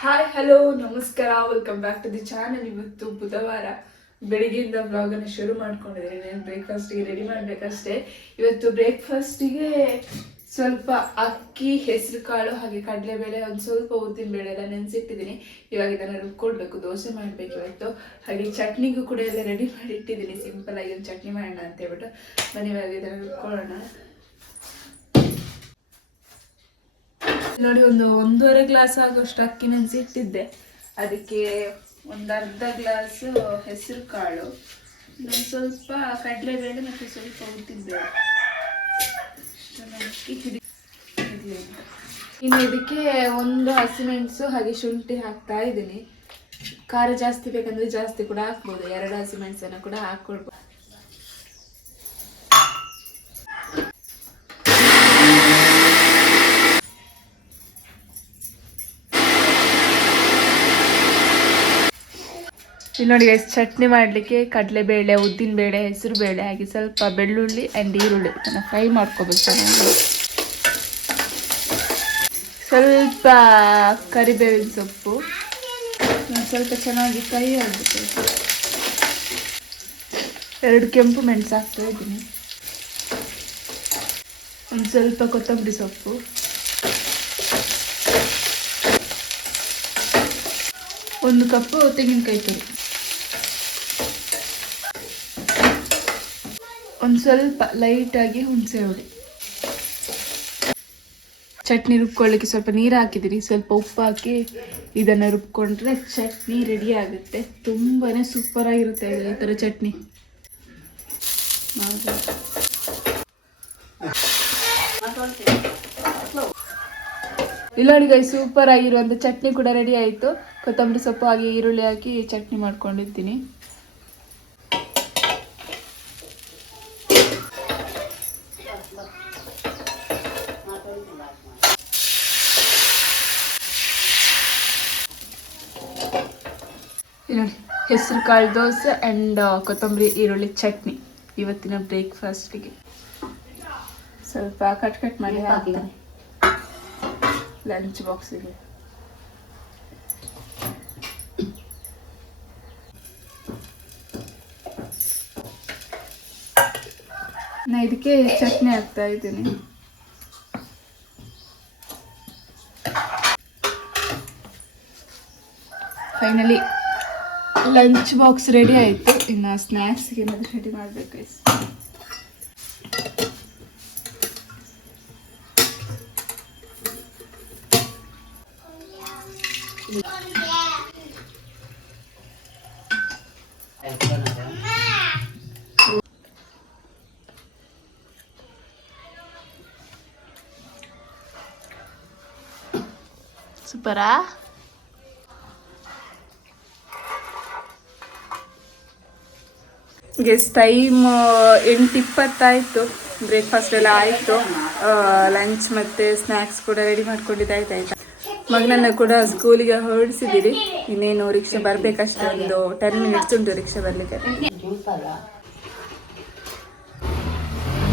Hi hello ನಮಸ್ಕಾರ. Welcome back to the channel ಇವತ್ತು ಬುಧವಾರ ಬೆಳಿಗ್ಗೆಯಿಂದ ಬ್ಲಾಗ್ ಅನ್ನು ಶುರು ಮಾಡ್ಕೊಂಡಿದ್ದೀನಿ. ನಾನು ಬ್ರೇಕ್ಫಾಸ್ಟಿಗೆ ರೆಡಿ ಮಾಡಬೇಕಷ್ಟೇ. ಇವತ್ತು ಬ್ರೇಕ್ಫಾಸ್ಟಿಗೆ ಸ್ವಲ್ಪ ಅಕ್ಕಿ, ಹೆಸರು ಕಾಳು, ಹಾಗೆ ಕಡಲೆಬೇಳೆ ಒಂದು ಸ್ವಲ್ಪ ಉದ್ದಿನ ಬೇಳೆ ಎಲ್ಲ ನೆನೆಸಿಟ್ಟಿದ್ದೀನಿ. ಇವಾಗ ಇದನ್ನು ರುಬ್ಕೊಳ್ಬೇಕು ದೋಸೆ ಮಾಡಬೇಕು ಇವತ್ತು. ಹಾಗೆ ಚಟ್ನಿಗೂ ಕೂಡ ಎಲ್ಲ ರೆಡಿ ಮಾಡಿ ಇಟ್ಟಿದ್ದೀನಿ ಸಿಂಪಲ್ ಆಗಿ ಒಂದು ಚಟ್ನಿ ಮಾಡೋಣ ಅಂತ ಹೇಳ್ಬಿಟ್ಟು. ಮನೆ ಇವಾಗ ಇದನ್ನು ರುಬ್ಕೊಳ್ಳೋಣ ನೋಡಿ, ಒಂದು ಒಂದೂವರೆ ಗ್ಲಾಸ್ ಆಗೋಷ್ಟು ಅಕ್ಕಿ ನೆನೆಸಿಟ್ಟಿದ್ದೆ ಅದಕ್ಕೆ ಒಂದು ಅರ್ಧ ಗ್ಲಾಸ್ ಹೆಸರು ಕಾಳು. ಸ್ವಲ್ಪ ಕಡಲೆಬೇಳೆ ಮತ್ತು ಸ್ವಲ್ಪ ಉದ್ದಿದ್ದೆ. ಇನ್ನು ಇದಕ್ಕೆ ಒಂದು ಹಸಿಮೆಣಸು ಹಾಗೆ ಶುಂಠಿ ಹಾಕ್ತಾ ಇದ್ದೀನಿ. ಖಾರ ಜಾಸ್ತಿ ಬೇಕಂದ್ರೆ ಜಾಸ್ತಿ ಕೂಡ ಹಾಕ್ಬೋದು. ಎರಡು ಹಸಿಮೆಣಸನ್ನು ಕೂಡ ಹಾಕ್ಕೊಳ್ಬೋದು ಇಲ್ಲಿ ನೋಡಿ ಗೈಸ್ ಚಟ್ನಿ ಮಾಡಲಿಕ್ಕೆ ಕಡಲೆಬೇಳೆ, ಉದ್ದಿನಬೇಳೆ ಹೆಸರು ಬೇಳೆ ಹಾಗೆ ಸ್ವಲ್ಪ ಬೆಳ್ಳುಳ್ಳಿ ಆ್ಯಂಡ್ ಈರುಳ್ಳಿ. ಅದನ್ನು ಫ್ರೈ ಮಾಡ್ಕೋಬೇಕು ಸ್ವಲ್ಪ ಕರಿಬೇವಿನ ಸೊಪ್ಪು. ಸ್ವಲ್ಪ ಚೆನ್ನಾಗಿ ಫ್ರೈ ಆಗಬೇಕು ಎರಡು ಕೆಂಪು ಮೆಣಸು ಹಾಕ್ತಾ ಇದ್ದೀನಿ. ಒಂದು ಸ್ವಲ್ಪ ಕೊತ್ತಂಬರಿ ಸೊಪ್ಪು. ಒಂದು ಕಪ್ಪು ತೆಂಗಿನಕಾಯಿ ತುರಿ. ಒಂದು ಸ್ವಲ್ಪ ಲೈಟಾಗಿ ಹುಣಸೆ ಹುಳಿ ಚಟ್ನಿ ರುಬ್ಕೊಳ್ಳಿಕ್ಕೆ ಸ್ವಲ್ಪ ನೀರು ಹಾಕಿದ್ದೀನಿ ಸ್ವಲ್ಪ ಉಪ್ಪು ಹಾಕಿ ಇದನ್ನು ರುಬ್ಕೊಂಡ್ರೆ ಚಟ್ನಿ ರೆಡಿ ಆಗುತ್ತೆ. ತುಂಬಾ ಸೂಪರಾಗಿರುತ್ತೆ ಈ ಥರ ಚಟ್ನಿ. ಇಲ್ಲ ನೋಡಿ ಸೂಪರ್ ಆಗಿರುವಂಥ ಚಟ್ನಿ ಕೂಡ ರೆಡಿ ಆಯಿತು. ಕೊತ್ತಂಬರಿ ಸೊಪ್ಪು ಹಾಗೆ ಈರುಳ್ಳಿ ಹಾಕಿ ಚಟ್ನಿ ಮಾಡ್ಕೊಂಡಿರ್ತೀನಿ. ಹೆಸರು ಕಾಳು ದೋಸೆ ಆ್ಯಂಡ್ ಕೊತ್ತಂಬರಿ ಈರುಳ್ಳಿ ಚಟ್ನಿ ಇವತ್ತಿನ ಬ್ರೇಕ್ಫಾಸ್ಟಿಗೆ. ಸ್ವಲ್ಪ ಕಟ್ ಕಟ್ ಮಾಡಿ ಹಾಕ್ತೀನಿ. ಲಂಚ್ ಬಾಕ್ಸಿಗೆ ನಾ ಇದಕ್ಕೆ ಚಟ್ನಿ ಹಾಕ್ತಾ ಇದ್ದೀನಿ. ಫೈನಲಿ ಲಂಚ್ ಬಾಕ್ಸ್ ರೆಡಿ ಆಯಿತು. ಇನ್ನು ಸ್ನ್ಯಾಕ್ಸ್ಗೆ ಏನಾದರೂ ರೆಡಿ ಮಾಡಬೇಕು ಸೂಪರಾ ಗೆಸ್ ಟೈಮ್ ಎಂಟು ಇಪ್ಪತ್ತಾಯಿತು ಬ್ರೇಕ್ಫಾಸ್ಟ್ ಎಲ್ಲ ಆಯಿತು. ಲಂಚ್ ಮತ್ತು ಸ್ನ್ಯಾಕ್ಸ್ ಕೂಡ ರೆಡಿ ಮಾಡ್ಕೊಂಡಿದ್ದೆ ಆಯ್ತಾ? ಮಗನನ್ನು ಕೂಡ ಸ್ಕೂಲಿಗೆ ಹೊರಡಿಸಿದ್ದೀರಿ. ಇನ್ನೇನು ರಿಕ್ಷಾ ಬರಬೇಕಷ್ಟೇ ಒಂದು ಟೆನ್ ಮಿನಿಟ್ಸ್ ಉಂಟು ರಿಕ್ಷಾ ಬರಲಿಕ್ಕೆ.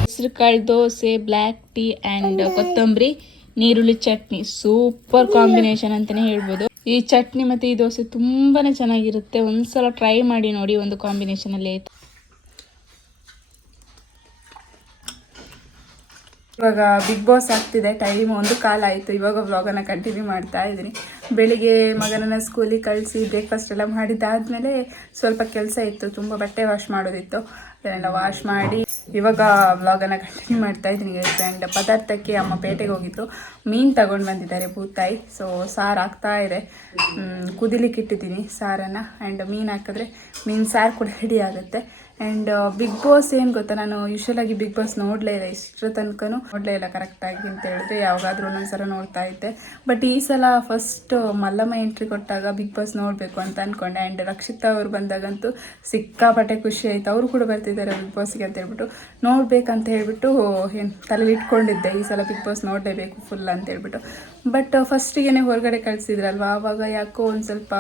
ಹೆಸರುಕಾಳು ದೋಸೆ ಬ್ಲ್ಯಾಕ್ ಟೀ ಆ್ಯಂಡ್ ಕೊತ್ತಂಬರಿ. ನೀರುಳ್ಳಿ ಚಟ್ನಿ ಸೂಪರ್ ಕಾಂಬಿನೇಷನ್ ಅಂತಾನೆ ಹೇಳ್ಬೋದು. ಈ ಚಟ್ನಿ ಮತ್ತು ಈ ದೋಸೆ ತುಂಬಾ ಚೆನ್ನಾಗಿರುತ್ತೆ. ಒಂದ್ಸಲ ಟ್ರೈ ಮಾಡಿ ನೋಡಿ ಒಂದು ಕಾಂಬಿನೇಷನಲ್ಲಿ ಇವಾಗ ಬಿಗ್ ಬಾಸ್ ಆಗ್ತಿದೆ. ಟೈಮ್ ಒಂದು ಕಾಲ ಆಯಿತು. ಇವಾಗ ವ್ಲಾಗನ್ನು ಕಂಟಿನ್ಯೂ ಮಾಡ್ತಾ ಇದ್ದೀನಿ. ಬೆಳಿಗ್ಗೆ ಮಗನನ್ನು ಸ್ಕೂಲಿಗೆ ಕಳಿಸಿ ಬ್ರೇಕ್ಫಾಸ್ಟ್ ಎಲ್ಲ ಮಾಡಿದ್ದಾದಮೇಲೆ ಸ್ವಲ್ಪ ಕೆಲಸ ಇತ್ತು. ತುಂಬ ಬಟ್ಟೆ ವಾಶ್ ಮಾಡೋದಿತ್ತು. ಅದನ್ನೆಲ್ಲ ವಾಶ್ ಮಾಡಿ ಇವಾಗ ವ್ಲಾಗನ್ನು ಕಂಟಿನ್ಯೂ ಮಾಡ್ತಾ ಇದ್ದೀನಿ ಆ್ಯಂಡ್ ಪದಾರ್ಥಕ್ಕೆ ಅಮ್ಮ ಪೇಟೆಗೆ ಹೋಗಿದ್ರು ಮೀನು ತಗೊಂಡು ಬಂದಿದ್ದಾರೆ ಭೂತಾಯಿ ಸೊ ಸಾರು ಆಗ್ತಾ ಇದೆ. ಕುದಿಲಿಕ್ಕೆ ಇಟ್ಟಿದ್ದೀನಿ ಸಾರನ್ನು. ಆ್ಯಂಡ್ ಮೀನು ಹಾಕಿದ್ರೆ ಮೀನು ಸಾರು ಕೂಡ ರೆಡಿ ಆಗುತ್ತೆ. ಆ್ಯಂಡ್ ಬಿಗ್ ಬಾಸ್ ಏನು ಗೊತ್ತಾ? ನಾನು ಯೂಶಲಾಗಿ ಬಿಗ್ ಬಾಸ್ ನೋಡಲೇ ಇಲ್ಲ, ಇಷ್ಟರ ತನಕನೂ ನೋಡಲೇ ಇಲ್ಲ ಕರೆಕ್ಟಾಗಿ ಅಂತ ಹೇಳಿದ್ರೆ ಯಾವಾಗಾದ್ರೂ ಒಂದೊಂದ್ಸಲ ನೋಡ್ತಾ ಇದ್ದೆ. ಬಟ್ ಈ ಸಲ ಫಸ್ಟ್ ಮಲ್ಲಮ್ಮ ಎಂಟ್ರಿ ಕೊಟ್ಟಾಗ ಬಿಗ್ ಬಾಸ್ ನೋಡಬೇಕು ಅಂತ ಅಂದ್ಕೊಂಡೆ ಆ್ಯಂಡ್ ರಕ್ಷಿತಾ ಅವ್ರು ಬಂದಾಗಂತೂ ಸಿಕ್ಕಾಪಟ್ಟೆ ಖುಷಿ ಆಯಿತು. ಅವರು ಕೂಡ ಬರ್ತಿದ್ದಾರೆ ಬಿಗ್ ಬಾಸ್ಗೆ ಅಂತ ಹೇಳ್ಬಿಟ್ಟು. ನೋಡ್ಬೇಕಂತ ಹೇಳ್ಬಿಟ್ಟು, ಏನು ತಲೆಯಲ್ಲಿ ಇಟ್ಕೊಂಡಿದ್ದೆ. ಈ ಸಲ ಬಿಗ್ ಬಾಸ್ ನೋಡಲೇಬೇಕು ಫುಲ್ ಅಂತ ಹೇಳ್ಬಿಟ್ಟು. ಬಟ್ ಫಸ್ಟಿಗೆ ಹೊರಗಡೆ ಕಳಿಸಿದ್ರಲ್ವ? ಆವಾಗ ಯಾಕೋ ಒಂದು ಸ್ವಲ್ಪ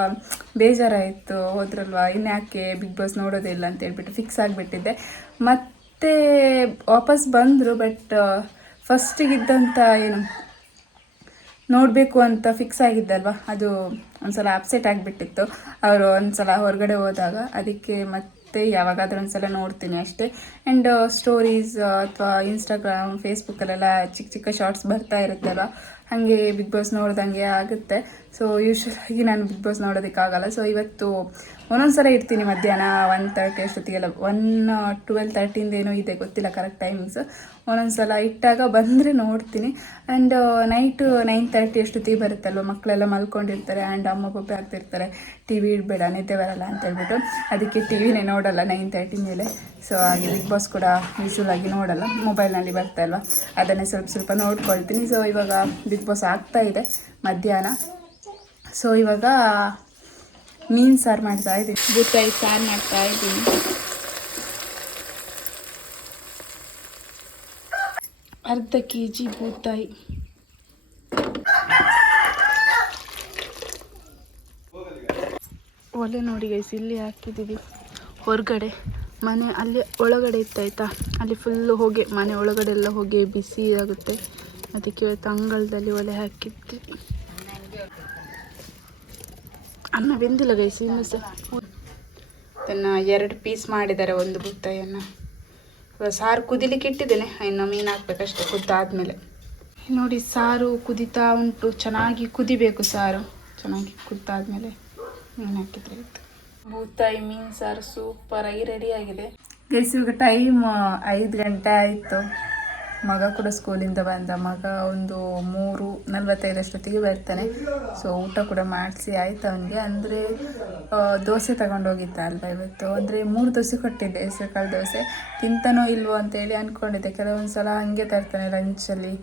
ಬೇಜಾರಾಯಿತು. ಹೋದ್ರಲ್ವ? ಇನ್ಯಾಕೆ ಬಿಗ್ ಬಾಸ್ ನೋಡೋದೇ ಇಲ್ಲ ಅಂತ ಹೇಳ್ಬಿಟ್ಟು ಫಿಕ್ಸ್ ಆಗಿಬಿಟ್ಟಿದ್ದೆ. ಮತ್ತೆ ವಾಪಸ್ ಬಂದರು ಬಟ್ ಫಸ್ಟಿಗಿದ್ದಂಥ ಏನು ನೋಡಬೇಕು ಅಂತ ಫಿಕ್ಸ್ ಆಗಿದ್ದಲ್ವ? ಅದು ಒಂದು ಸಲ ಅಪ್ಸೆಟ್ ಆಗಿಬಿಟ್ಟಿತ್ತು. ಅವರು ಒಂದು ಸಲ ಹೊರಗಡೆ ಹೋದಾಗ, ಅದಕ್ಕೆ ಮತ್ತೆ ಯಾವಾಗಾದ್ರೂ ಒಂದ್ಸಲ ನೋಡ್ತೀನಿ ಅಷ್ಟೇ. ಆ್ಯಂಡ್ ಸ್ಟೋರೀಸ್ ಅಥವಾ ಇನ್ಸ್ಟಾಗ್ರಾಮ್ ಫೇಸ್ಬುಕ್ಕಲ್ಲೆಲ್ಲ ಚಿಕ್ಕ ಚಿಕ್ಕ ಶಾರ್ಟ್ಸ್ ಬರ್ತಾ ಇರುತ್ತಲ್ಲ ಹಾಗೆ ಬಿಗ್ ಬಾಸ್ ನೋಡ್ದಂಗೆ ಆಗುತ್ತೆ. ಸೊ ಯೂಶ್ವಲಾಗಿ ನಾನು ಬಿಗ್ ಬಾಸ್ ನೋಡೋದಕ್ಕಾಗಲ್ಲ. ಸೊ ಇವತ್ತು ಒಂದೊಂದ್ಸಲ ಇರ್ತೀನಿ ಮಧ್ಯಾಹ್ನ ಒನ್ ತರ್ಟಿ ಅಷ್ಟೊತ್ತಿಗೆಲ್ಲ. ಒನ್ ಟ್ವೆಲ್ ತರ್ಟಿಯಿಂದ ಏನೋ ಇದೆ, ಗೊತ್ತಿಲ್ಲ ಕರೆಕ್ಟ್ ಟೈಮಿಂಗ್ಸ್ ಒಂದೊಂದ್ಸಲ ಇಟ್ಟಾಗ ಬಂದರೆ ನೋಡ್ತೀನಿ. ಆ್ಯಂಡ್ ನೈಟು ನೈನ್ ತರ್ಟಿ ಅಷ್ಟೊತ್ತಿಗೆ ಬರುತ್ತಲ್ವ? ಮಕ್ಕಳೆಲ್ಲ ಮಲ್ಕೊಂಡಿರ್ತಾರೆ ಆ್ಯಂಡ್ ಅಮ್ಮ ಪಪ್ಪೆ ಆಗ್ತಿರ್ತಾರೆ. ಟಿ ವಿ ಇಡಬೇಡ, ನಿದ್ದೆ ಬರಲ್ಲ ಅಂತ ಹೇಳ್ಬಿಟ್ಟು. ಅದಕ್ಕೆ ಟಿ ವಿನೇ ನೋಡಲ್ಲ ನೈನ್ ತರ್ಟಿ ಮೇಲೆ. ಸೊ ಹಾಗೆ ಬಿಗ್ ಬಾಸ್ ಕೂಡ ಯೂಶ್ವಲ್ ಆಗಿ ನೋಡಲ್ಲ. ಮೊಬೈಲ್ನಲ್ಲಿ ಬರ್ತಾ ಇಲ್ವಾ? ಅದನ್ನೇ ಸ್ವಲ್ಪ ಸ್ವಲ್ಪ ನೋಡ್ಕೊಳ್ತೀನಿ. ಸೊ ಇವಾಗ ಬಿಗ್ ಬಾಸ್ ಆಗ್ತಾ ಇದೆ ಮಧ್ಯಾಹ್ನ. ಸೊ ಇವಾಗ ಮೀನು ಸಾರು ಮಾಡ್ತಾ ಇದ್ದೀನಿ. ಬೂತಾಯಿ ಸಾರು ಮಾಡ್ತಾ ಇದ್ದೀನಿ. ಅರ್ಧ ಕೆ ಜಿ ಬೂತಾಯಿ ಒಲೆ ನೋಡಿ ಗೈಸ್ ಇಲ್ಲಿ ಹಾಕಿದ್ದೀವಿ. ಹೊರಗಡೆ. ಮನೆ ಅಲ್ಲಿ ಒಳಗಡೆ ಇತ್ತಾಯ್ತಾ ಅಲ್ಲಿ ಫುಲ್ಲು ಹೊಗೆ, ಮನೆ ಒಳಗಡೆ ಎಲ್ಲ ಹೊಗೆ ಬಿಸಿ ಆಗುತ್ತೆ. ಅದಕ್ಕೆ ಇವತ್ತು ಅಂಗಳದಲ್ಲಿ ಒಲೆ ಹಾಕಿದ್ದೆ ಅನ್ನ ಬೆಂದಿಲ್ಲ ಗೈಸಿ ಇನ್ನು ಸಹ ಅದನ್ನು ಎರಡು ಪೀಸ್ ಮಾಡಿದ್ದಾರೆ ಒಂದು ಬುತ್ತಾಯಿಯನ್ನು ಇವಾಗ ಸಾರು ಕುದಿಲಿಕ್ಕೆ ಇಟ್ಟಿದ್ದೇನೆ, ಇನ್ನು ಮೀನು ಹಾಕ್ಬೇಕಷ್ಟೆ, ಕುದ್ದಾದಮೇಲೆ. ನೋಡಿ, ಸಾರು ಕುದಿತಾ ಉಂಟು, ಚೆನ್ನಾಗಿ ಕುದಿಬೇಕು ಸಾರು. ಚೆನ್ನಾಗಿ ಕುದ್ದಾದಮೇಲೆ ಮೀನು ಹಾಕಿದ್ರೆ ಆಯ್ತು. ಬೂತಾಯಿ ಮೀನು ಸಾರು ಸೂಪರಾಗಿ ರೆಡಿ ಆಗಿದೆ ಗೈಸ್ ಇವಾಗ ಟೈಮ್ ಐದು ಗಂಟೆ ಆಯಿತು. ಮಗ ಕೂಡ ಸ್ಕೂಲಿಂದ ಬಂದ. ಮಗ ಒಂದು ಮೂರು ನಲ್ವತ್ತೈದಷ್ಟೊತ್ತಿಗೆ ಬರ್ತಾನೆ. ಸೊ ಊಟ ಕೂಡ ಮಾಡಿಸಿ ಆಯ್ತು ಅವನಿಗೆ. ಅಂದರೆ ದೋಸೆ ತಗೊಂಡೋಗಿದ್ದ ಅಲ್ವಾ ಇವತ್ತು? ಅಂದರೆ, ಮೂರು ದೋಸೆ ಕೊಟ್ಟಿದ್ದೆ, ಹೆಸರುಕಾಳು ದೋಸೆ. ತಿಂತಾನೋ ಇಲ್ವೋ ಅಂತೇಳಿ ಅಂದ್ಕೊಂಡಿದ್ದೆ ಕೆಲವೊಂದು ಸಲ ಹಾಗೆ ತರ್ತಾನೆ ಲಂಚಲ್ಲಿ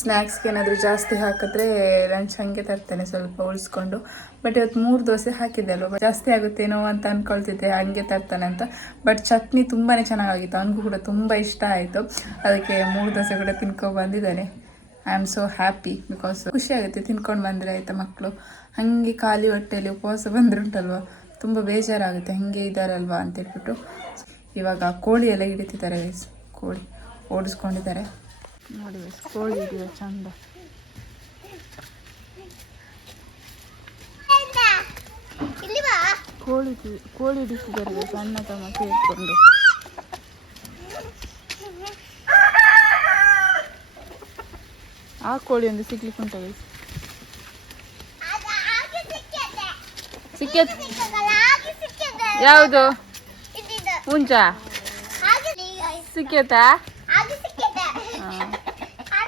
ಸ್ನ್ಯಾಕ್ಸ್ಗೆ ಏನಾದರೂ ಜಾಸ್ತಿ ಹಾಕಿದ್ರೆ ಲಂಚ್ ಹಾಗೆ ತರ್ತಾನೆ ಸ್ವಲ್ಪ ಉಳಿಸ್ಕೊಂಡು. ಬಟ್ ಇವತ್ತು ಮೂರು ದೋಸೆ ಹಾಕಿದ್ದೆ ಅಲ್ವಾ? ಜಾಸ್ತಿ ಆಗುತ್ತೇನೋ ಅಂತ ಅಂದ್ಕೊಳ್ತಿದ್ದೆ ಹಂಗೆ ತರ್ತಾನೆ ಅಂತ. ಬಟ್ ಚಟ್ನಿ ತುಂಬಾ ಚೆನ್ನಾಗಿತ್ತು ಅವನಿಗೂ ಕೂಡ ತುಂಬ ಇಷ್ಟ ಆಯಿತು. ಅದಕ್ಕೆ ಮೂರು ದೋಸೆ ಕೂಡ ತಿನ್ಕೊಂಡು ಬಂದಿದ್ದಾನೆ. I am so happy because ಖುಷಿ ಆಗುತ್ತೆ ತಿನ್ಕೊಂಡು ಬಂದರೆ ಆಯಿತಾ ಮಕ್ಕಳು. ಹಾಗೆ ಖಾಲಿ ಹೊಟ್ಟೆಯಲ್ಲಿ ಉಪವಾಸ ಬಂದ್ರುಂಟಲ್ವ? ತುಂಬ ಬೇಜಾರಾಗುತ್ತೆ. ಹಾಗೆ ಇದ್ದಾರಲ್ವಾ ಅಂತ ಹೇಳ್ಬಿಟ್ಟು. ಇವಾಗ ಕೋಳಿ ಎಲ್ಲ ಹಿಡಿತಿದ್ದಾರೆ ವೇಸ್ ಕೋಳಿ ಓಡಿಸ್ಕೊಂಡಿದ್ದಾರೆ. ನೋಡಿ ವೇಸ್ ಕೋಳಿ ಹಿಡಿಯೋ ಚಂದ. ಕೋಳಿ ಕೋಳಿ ಹಿಡಿತಿದ್ದಾರೆ ಸಣ್ಣ ತಮ್ಮ ಸೇರಿಕೊಂಡು ಆ ಕೋಳಿ ಒಂದು ಸಿಗ್ಲಿಕ್ಕೆ ಉಂಟು ಸಿಕ್ಕತ್ ಯಾವುದು? ಹುಂಚ ಅಲ್ಲಿ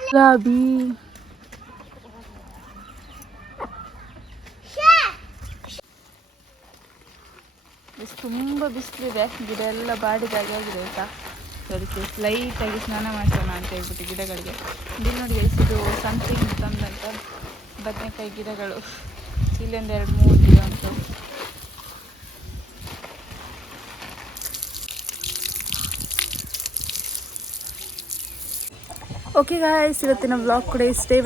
ಗುಲಾಬಿ. ತುಂಬ ಬಿಸಿಲಿದೆ. ಗಿಡ ಎಲ್ಲ ಬಾಡಿದಾಗೆ ಆಗಿದೆ ಆಯಿತಾ? ಅದಕ್ಕೆ ಲೈಟಾಗಿ ಸ್ನಾನ ಮಾಡಿಸೋಣ ಅಂತ ಹೇಳ್ಬಿಟ್ಟು ಗಿಡಗಳಿಗೆ. ಇಲ್ಲಿ ನೋಡಿ ಇದು ಸಂತಿಂಗ್ ತಂದಂತ ಬದನೆಕಾಯಿ ಗಿಡಗಳು. ಇಲ್ಲೊಂದು ಎರಡು ಮೂರು ಗಿಡ ಉಂಟು. ಓಕೆ ಗಾಯ್ಸ್ ಇವತ್ತಿನ ಬ್ಲಾಗ್ ಕೂಡ ಇಷ್ಟೇ.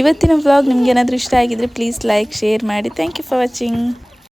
ಇವತ್ತಿನ ಬ್ಲಾಗ್ ನಿಮ್ಗೆ ಏನಾದರೂ ಇಷ್ಟ ಆಗಿದ್ರೆ ಪ್ಲೀಸ್ ಲೈಕ್ ಶೇರ್ ಮಾಡಿ. Thank you for watching